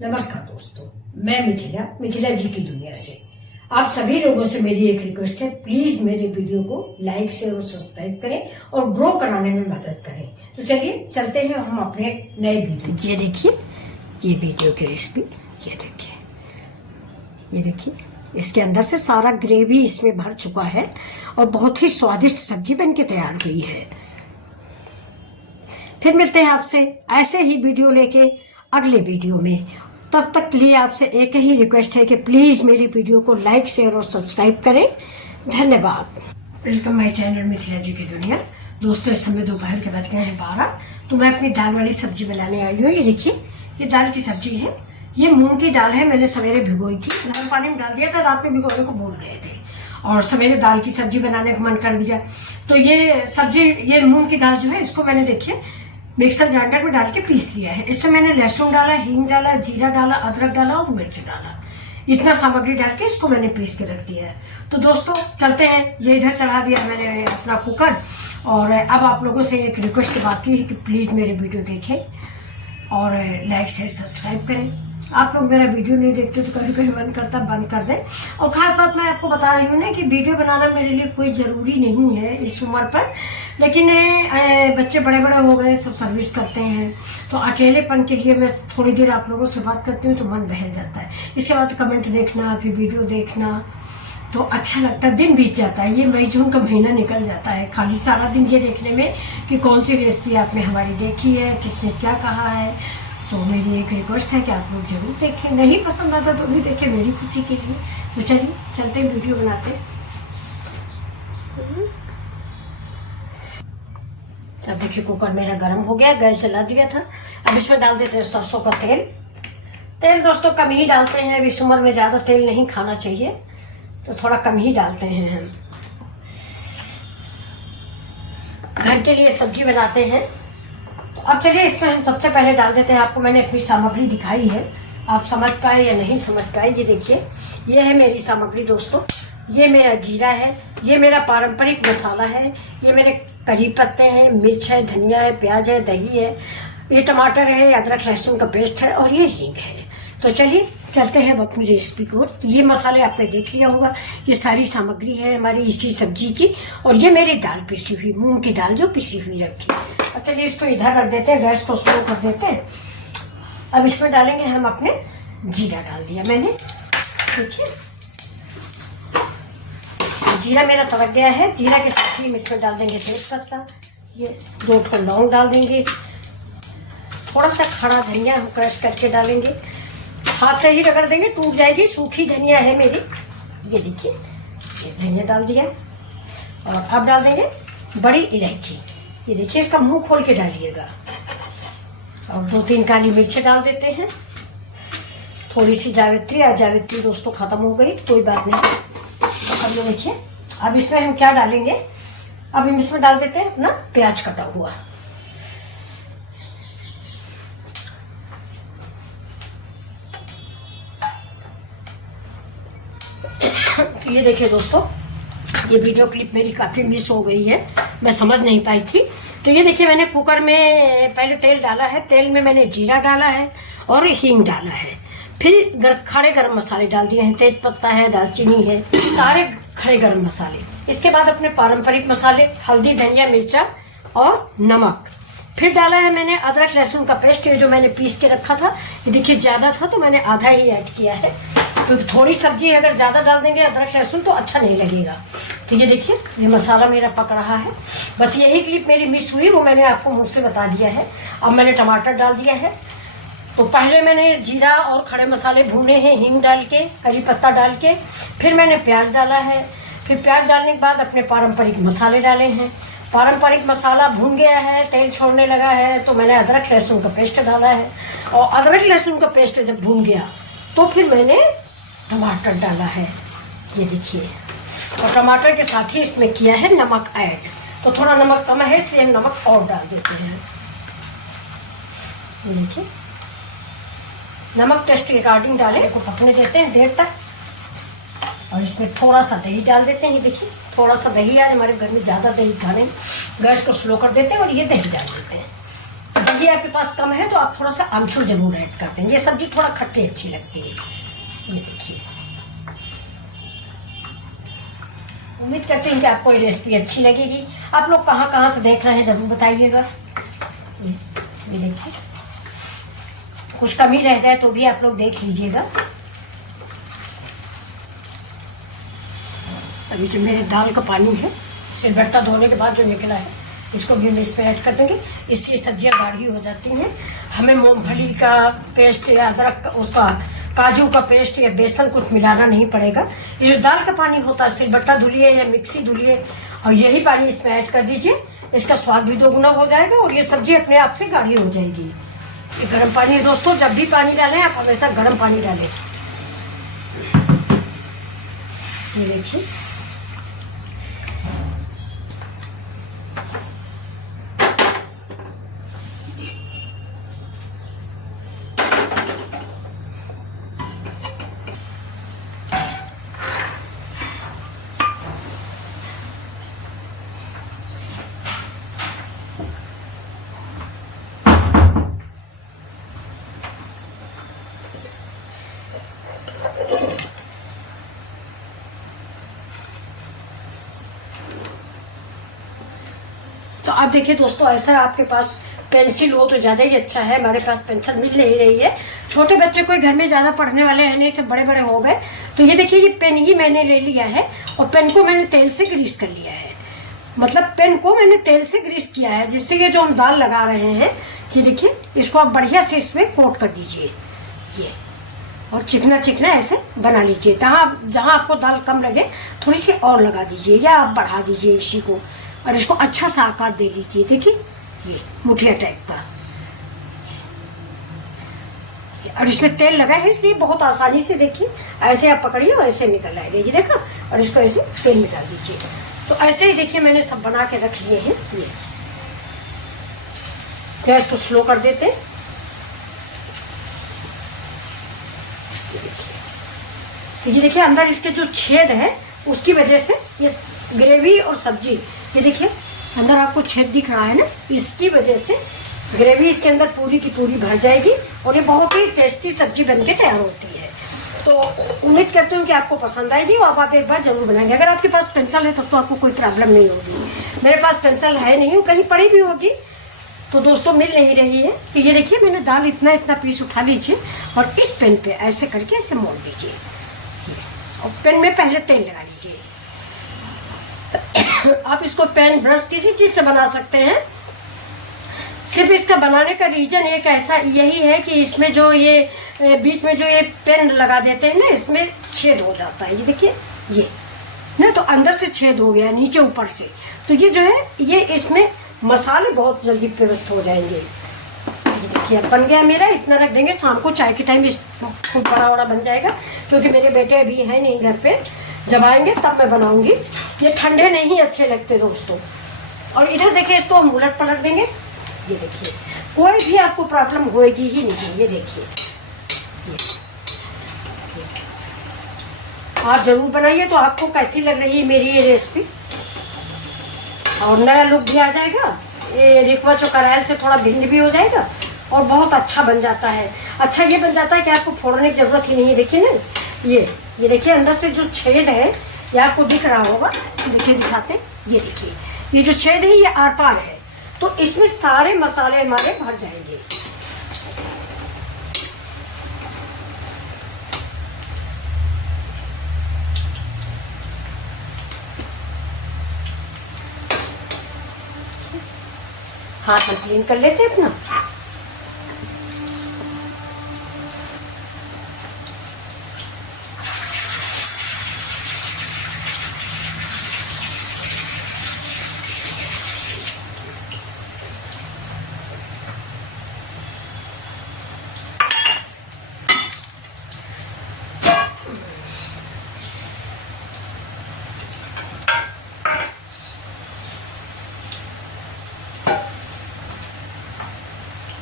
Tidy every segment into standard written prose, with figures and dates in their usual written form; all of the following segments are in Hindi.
नमस्कार दोस्तों, मैं मिथिला जी की दुनिया से आप सभी लोगों से मेरी एक रिक्वेस्ट है, प्लीज मेरे वीडियो को लाइक शेयर और सब्सक्राइब करें और ग्रो कराने में मदद करें। तो चलिए चलते हैं हम अपने नए वीडियो। ये देखिए, ये वीडियो की रेसिपी, ये देखिए इसके अंदर से सारा ग्रेवी इसमें भर चुका है और बहुत ही स्वादिष्ट सब्जी बन के तैयार हुई है। फिर मिलते हैं आपसे ऐसे ही वीडियो लेके अगले वीडियो में। तब तक के लिए आपसे एक ही रिक्वेस्ट है कि प्लीज मेरी वीडियो को लाइक शेयर और सब्सक्राइब करें। धन्यवाद। वेलकम माय चैनल मिथिला जी की दुनिया। दोस्तों, इस समय दोपहर के बज गए हैं 12। तो मैं अपनी दाल वाली सब्जी बनाने आई हूँ। ये देखिए, ये दाल की सब्जी है। ये मूंग की दाल है, मैंने सवेरे भिगोई थी, गर्म पानी में डाल दिया था, रात में भिगोने को भूल गए थे और सवेरे दाल की सब्जी बनाने का मन कर दिया। तो ये सब्जी, ये मूंग की दाल जो है, इसको मैंने देखिए मिक्सर ग्राइंडर में डाल के पीस लिया है। इसमें मैंने लहसुन डाला, हींग डाला, जीरा डाला, अदरक डाला और मिर्च डाला। इतना सामग्री डाल के इसको मैंने पीस के रख दिया है। तो दोस्तों चलते हैं, ये इधर चढ़ा दिया मैंने अपना कुकर। और अब आप लोगों से एक रिक्वेस्ट की बात की है कि प्लीज़ मेरे वीडियो देखें और लाइक शेयर सब्सक्राइब करें। आप लोग मेरा वीडियो नहीं देखते तो कभी कभी मन करता बंद कर दें। और खास बात मैं आपको बता रही हूँ ना कि वीडियो बनाना मेरे लिए कोई ज़रूरी नहीं है इस उम्र पर, लेकिन बच्चे बड़े बड़े हो गए, सब सर्विस करते हैं, तो अकेलेपन के लिए मैं थोड़ी देर आप लोगों से बात करती हूँ तो मन बहल जाता है। इसके बाद कमेंट देखना, फिर वीडियो देखना, तो अच्छा लगता है। दिन बीत जाता है, ये मई जून का महीना निकल जाता है खाली सारा दिन ये देखने में कि कौन सी रेसिपी आपने हमारी देखी है, किसने क्या कहा है। तो मेरी एक रिक्वेस्ट है कि आप लोग जरूर देखें, नहीं पसंद आता तो भी देखें मेरी खुशी के लिए। तो चलिए चलते हैं, वीडियो बनाते हैं। तब देखिए कुकर मेरा गर्म हो गया, गैस जला दिया था। अब इसमें डाल देते हैं सरसों का तेल। तेल दोस्तों कम ही डालते हैं, अब इस उम्र में ज़्यादा तेल नहीं खाना चाहिए, तो थोड़ा कम ही डालते हैं हम। घर के लिए सब्जी बनाते हैं। तो अब चलिए इसमें हम सबसे पहले डाल देते हैं, आपको मैंने अपनी सामग्री दिखाई है, आप समझ पाए या नहीं समझ पाए। ये देखिए, ये है मेरी सामग्री दोस्तों। ये मेरा जीरा है, ये मेरा पारंपरिक मसाला है, ये मेरे करी पत्ते हैं, मिर्च है, धनिया है, प्याज है, दही है, ये टमाटर है, अदरक लहसुन का पेस्ट है और ये हींग है। तो चलिए चलते हैं अब अपनी रेसिपी को। ये मसाले आपने देख लिया होगा, ये सारी सामग्री है हमारी इसी सब्जी की। और ये मेरी दाल पिसी हुई, मूंग की दाल जो पिसी हुई रखी है। अब चलिए इसको इधर रख देते हैं, गैस को स्लो कर देते हैं। अब इसमें डालेंगे हम अपने जीरा, डाल दिया मैंने, देखिए जीरा मेरा तड़क गया है। जीरा के साथ ही हम इसमें डाल देंगे तेज पत्ता, ये 2 ठो लौंग डाल देंगे, थोड़ा सा खड़ा धनिया हम क्रश करके डालेंगे, हाथ से ही रगड़ देंगे, टूट जाएगी, सूखी धनिया है मेरी। ये देखिए, ये धनिया डाल दिया। और अब डाल देंगे बड़ी इलायची, ये देखिए इसका मुंह खोल के डालिएगा। और 2-3 काली मिर्चें डाल देते हैं, थोड़ी सी जावित्री। आज जावित्री दोस्तों खत्म हो गई, तो कोई बात नहीं। तो अब ये देखिए, अब इसमें हम क्या डालेंगे, अब हम इसमें डाल देते हैं अपना प्याज कटा हुआ। तो ये देखिए दोस्तों, ये वीडियो क्लिप मेरी काफ़ी मिस हो गई है, मैं समझ नहीं पाई थी। तो ये देखिए, मैंने कुकर में पहले तेल डाला है, तेल में मैंने जीरा डाला है और हींग डाला है, फिर खड़े गरम मसाले डाल दिए हैं, तेज पत्ता है, दालचीनी है, सारे खड़े गरम मसाले। इसके बाद अपने पारंपरिक मसाले, हल्दी, धनिया, मिर्चा और नमक। फिर डाला है मैंने अदरक लहसुन का पेस्ट, ये जो मैंने पीस के रखा था। ये देखिए ज़्यादा था तो मैंने आधा ही ऐड किया है, क्योंकि थोड़ी सब्जी अगर ज़्यादा डाल देंगे अदरक लहसुन तो अच्छा नहीं लगेगा। तो ये देखिए, ये मसाला मेरा पक रहा है। बस यही क्लिप मेरी मिस हुई, वो मैंने आपको मुँह से बता दिया है। अब मैंने टमाटर डाल दिया है। तो पहले मैंने जीरा और खड़े मसाले भूने हैं, हींग डाल के, करी पत्ता डाल के, फिर मैंने प्याज डाला है। फिर प्याज डालने के बाद अपने पारंपरिक मसाले डाले हैं। पारंपरिक मसाला भून गया है, तेल छोड़ने लगा है, तो मैंने अदरक लहसुन का पेस्ट डाला है। और अदरक लहसुन का पेस्ट जब भून गया तो फिर मैंने टमाटर डाला है, ये देखिए। और टमाटर के साथ ही इसमें किया है नमक ऐड। तो थोड़ा नमक कम है इसलिए हम नमक और डाल देते हैं। ये देखिए, नमक टेस्ट के अकॉर्डिंग डालें, को पकने देते हैं देर तक। और इसमें थोड़ा सा दही डाल देते हैं, ये देखिए थोड़ा सा दही, आज हमारे घर में ज़्यादा दही खा रहे हैं। गैस को स्लो कर देते हैं और ये दही डाल देते हैं। दही आपके पास कम है तो आप थोड़ा सा आमचूर जरूर ऐड कर दें। ये सब्जी थोड़ा खट्टी अच्छी लगती है। ये देखिए, उम्मीद करते हैं कि आपको ये रेसिपी अच्छी लगेगी। आप लोग कहाँ कहाँ से देख रहे हैं जरूर बताइएगा। ये देखिए, कुछ कमी रह जाए तो भी आप लोग देख लीजिएगा। अभी जो मेरे दाल का पानी है, सिलबट्टा धोने के बाद जो निकला है, इसको भी हम इसमें ऐड कर देंगे। इससे सब्जियां गाढ़ी हो जाती हैं। हमें मूंगफली का पेस्ट या अदरक उसका काजू का पेस्ट या बेसन कुछ मिलाना नहीं पड़ेगा। ये जो दाल का पानी होता है, सिलबट्टा धुलिए या मिक्सी धुलिए और यही पानी इसमें ऐड कर दीजिए। इसका स्वाद भी दोगुना हो जाएगा और ये सब्जी अपने आप से गाढ़ी हो जाएगी। ये गर्म पानी है दोस्तों, जब भी पानी डालें आप हमेशा गर्म पानी डालें। ये देखिए, तो आप देखिए दोस्तों, ऐसा आपके पास पेंसिल हो तो ज़्यादा ही अच्छा है। हमारे पास पेंसिल मिल नहीं रही है। छोटे बच्चे कोई घर में ज़्यादा पढ़ने वाले हैं नहीं, सब बड़े बड़े हो गए। तो ये देखिए, ये पेन ही मैंने ले लिया है और पेन को मैंने तेल से ग्रीस कर लिया है। मतलब पेन को मैंने तेल से ग्रीस किया है, जिससे ये जो हम दाल लगा रहे हैं, ये देखिए, इसको आप बढ़िया से इसमें कोट कर दीजिए। ये और चिकना चिकना ऐसे बना लीजिए। जहाँ आपको दाल कम लगे थोड़ी सी और लगा दीजिए या आप बढ़ा दीजिए इसी को, और इसको अच्छा सा आकार दे लीजिए। देखिए, ये मुठिया टाइप का, और इसमें तेल लगा है इसलिए बहुत आसानी से देखिए ऐसे आप पकड़िए और ऐसे निकल आएगा। ये देखा, और इसको ऐसे तेल में डाल दीजिए। तो ऐसे ही देखिए मैंने सब बना के रख लिए हैं। ये गैस को स्लो कर देते हैं। तो ये देखिए, अंदर इसके जो छेद है उसकी वजह से ये ग्रेवी और सब्जी, ये देखिए अंदर आपको छेद दिख रहा है ना, इसकी वजह से ग्रेवी इसके अंदर पूरी की पूरी भर जाएगी और ये बहुत ही टेस्टी सब्जी बनके तैयार होती है। तो उम्मीद करती हूँ कि आपको पसंद आएगी और आप एक बार जरूर बनाएंगे। अगर आपके पास पेंसिल है तब तो आपको कोई प्रॉब्लम नहीं होगी। मेरे पास पेंसिल है नहीं, कहीं पड़ी भी होगी तो दोस्तों मिल नहीं रही है। तो ये देखिए, मैंने दाल इतना पीस उठा लीजिए और इस पेन पे ऐसे करके ऐसे मोड़ दीजिए और पेन में पहले तेल लगा लीजिए। आप इसको पेन, ब्रश, किसी चीज से बना सकते हैं। सिर्फ इसका बनाने का रीजन एक ऐसा यही है कि इसमें जो ये बीच में जो ये पेन लगा देते हैं ना, इसमें छेद हो जाता है। ये देखिए, ये ना तो अंदर से छेद हो गया, नीचे ऊपर से। तो ये जो है, ये इसमें मसाले बहुत जल्दी पेस्ट हो जाएंगे। ये देखिए, अब बन गया मेरा। इतना रख देंगे, शाम को चाय के टाइम खूब बड़ा बन जाएगा, क्योंकि मेरे बेटे अभी हैं नहीं घर पे। जब आएंगे तब मैं बनाऊंगी। ये ठंडे नहीं अच्छे लगते दोस्तों। और इधर देखिए, इसको हम उलट पलट देंगे। ये देखिए, कोई भी आपको प्रॉब्लम होएगी ही नहीं। ये देखिए, आप जरूर बनाइए। तो आपको कैसी लग रही है मेरी ये रेसिपी? और नया लुक भी आ जाएगा, ये रिक्वा चौकरायल से थोड़ा भिन्न भी हो जाएगा और बहुत अच्छा बन जाता है। अच्छा ये बन जाता है कि आपको फोड़ने की जरूरत ही नहीं है। देखिए ना, ये देखिए अंदर से जो छेद है, ये आपको दिख रहा होगा। देखिए, दिखाते, ये देखिए, ये जो छेद है ये आर पार है, तो इसमें सारे मसाले हमारे भर जाएंगे। हाथ में क्लीन कर लेते हैं अपना।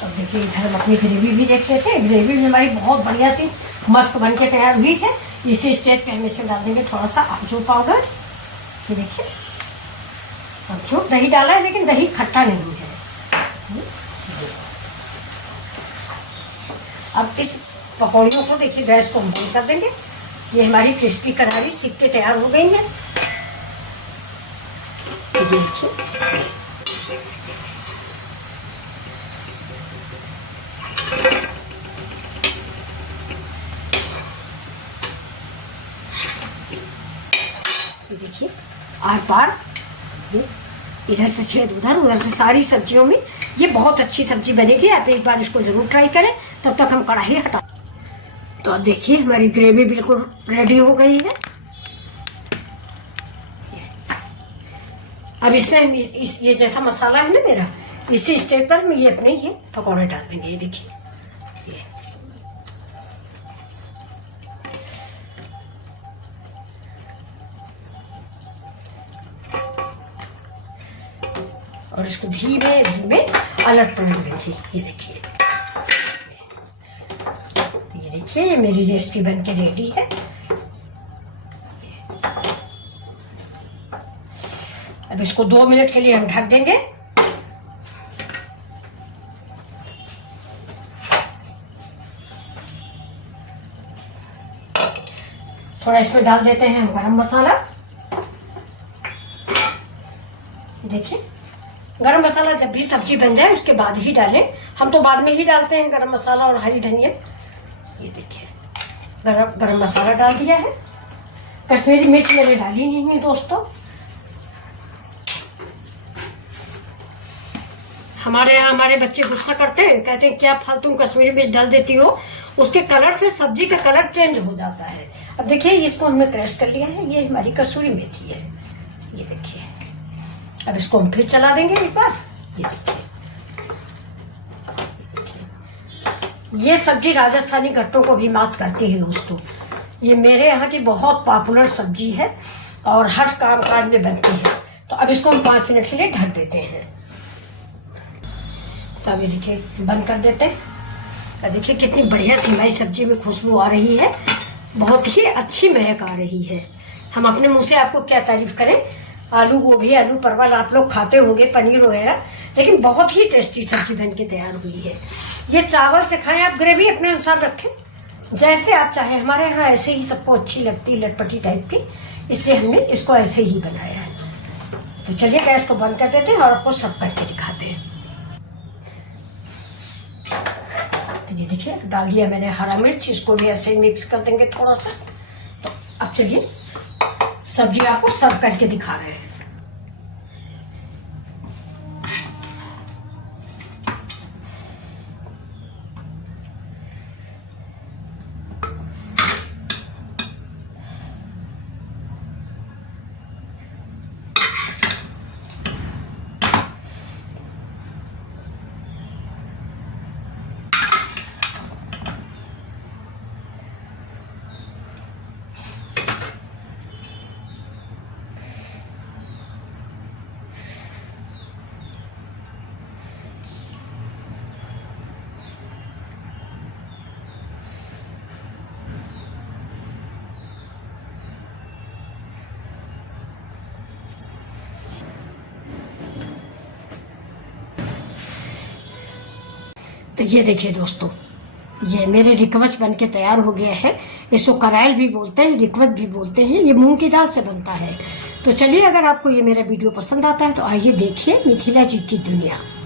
तो देखिए इधर हम अपनी ग्रेवी भी देख लेते हैं। ग्रेवी भी हमारी बहुत बढ़िया सी मस्त बन के तैयार हुई है। इसी स्टेज पे हम इसमें डाल देंगे थोड़ा सा आमचूर पाउडर। ये देखिए आमचूर, दही डाला है लेकिन दही खट्टा नहीं है। अब इस पकौड़ियों को देखिए गैस को हम बंद कर देंगे। ये हमारी क्रिस्पी करारी सीख के तैयार हो गई है। देखिए देखिए आर पार, इधर से छेद उधर, उधर से सारी सब्जियों में ये बहुत अच्छी सब्जी बनेगी। आप एक बार इसको जरूर ट्राई करें। तब तक हम कढ़ाई हटा। तो देखिए हमारी ग्रेवी बिल्कुल रेडी हो गई है। अब इसमें हम ये जैसा मसाला है ना मेरा, इसी स्टेज पर हम ये अपने ये पकौड़े डाल देंगे। ये देखिए ये और इसको धीमे धीमे अलट पलट देंगे। ये देखिए ये मेरी रेसिपी बन के रेडी है। अब इसको 2 मिनट के लिए हम ढक देंगे। थोड़ा इसमें डाल देते हैं हम गरम मसाला। देखिए गरम मसाला जब भी सब्जी बन जाए उसके बाद ही डालें। हम तो बाद में ही डालते हैं गरम मसाला और हरी धनिया। ये देखिए गरम मसाला डाल दिया है। कश्मीरी मिर्च मैंने डाली नहीं है दोस्तों। हमारे यहाँ हमारे बच्चे गुस्सा करते हैं, कहते हैं क्या फालतू कश्मीरी मिर्च डाल देती हो, उसके कलर से सब्जी का कलर चेंज हो जाता है। अब देखिए इसको हमने क्रश कर लिया है। ये हमारी कसूरी मेथी है। ये देखिए अब इसको हम फिर चला देंगे एक बार। ये देखिए ये सब्जी राजस्थानी गट्टों को भी मात करती है दोस्तों। ये मेरे यहाँ की बहुत पॉपुलर सब्जी है और हर काम काज में बनती है। तो अब इसको हम 5 मिनट के लिए ढक देते हैं। तो अभी देखिए बंद कर देते हैं। और देखिए कितनी बढ़िया सी हमारी सब्जी में खुशबू आ रही है, बहुत ही अच्छी महक आ रही है। हम अपने मुंह से आपको क्या तारीफ करें। आलू गोभी, आलू परवल आप लोग खाते होंगे, पनीर वगैरह, लेकिन बहुत ही टेस्टी सब्जी बन के तैयार हुई है। ये चावल से खाएं आप, ग्रेवी अपने अनुसार रखें जैसे आप चाहें। हमारे यहाँ ऐसे ही सबको अच्छी लगती है, लटपटी टाइप की, इसलिए हमने इसको ऐसे ही बनाया है। तो चलिए गैस को बंद कर देते हैं और आपको सर्व करके दिखाते हैं। तो ये देखिए डाल दिया मैंने हरा मिर्च, इसको भी ऐसे ही मिक्स कर देंगे थोड़ा सा। तो अब चलिए सब्जी आपको सर्व करके दिखा रहे हैं। तो ये देखिए दोस्तों, ये मेरे रिकवच बन के तैयार हो गया है। इसको करेल भी बोलते हैं, रिकवच भी बोलते हैं। ये मूंग की दाल से बनता है। तो चलिए अगर आपको ये मेरा वीडियो पसंद आता है तो आइए देखिए मिथिला जी की दुनिया।